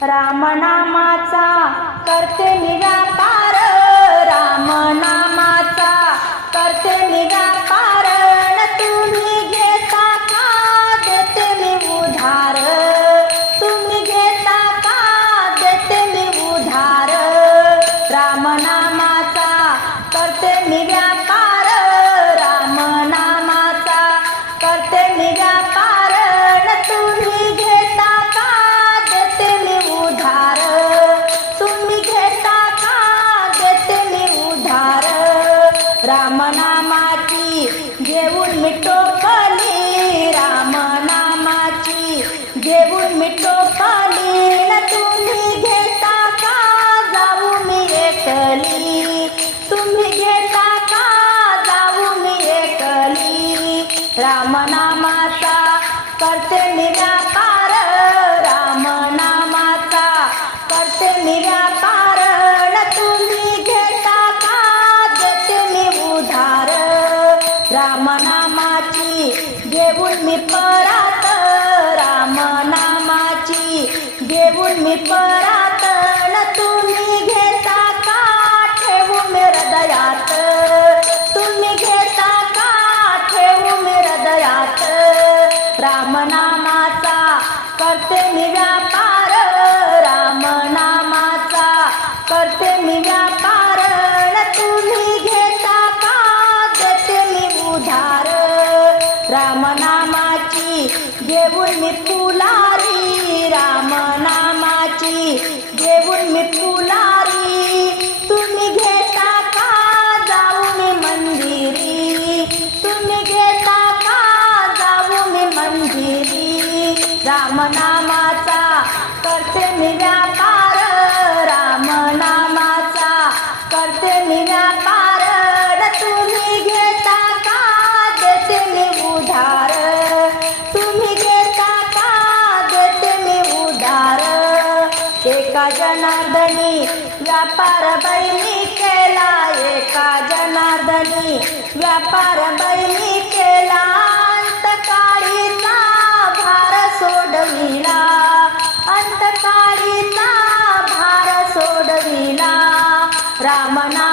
रामनामाचा करते मी रामनामाची घेऊन पाणी राम नामाची. घेऊन मिठो पाणी न तुम्ही घेता का? जाऊ मी एकली. तुम्ही घेता का? जाऊ मी एकली. राम नामाचा करते मी रामनामाची घेऊन मी परात रामनामाची घेऊन मी परात न तुम्ही घेता का? ठेवू मी हृदयात. तुम्ही घेता का? ठेवू मी हृदयात. रामनामाचा करते मी रामनामाची घेऊन मी फुलारी. रामनामाची घेऊन मी फुलारी. तुम्ही घेता का? जाऊ मी मंदिरी. तुम्ही घेता का? जाऊ मी मंदिरी. रामनामाचा करते मी व्यापार. रामनामाचा करते मी व्यापार. एका जनार्दनी व्यापार बैनी केला एका जनार्दनी व्यापार बैनी केला. अंतकाळीचा भार सोडविला. अंतकाळीचा भार सोडविला. रामना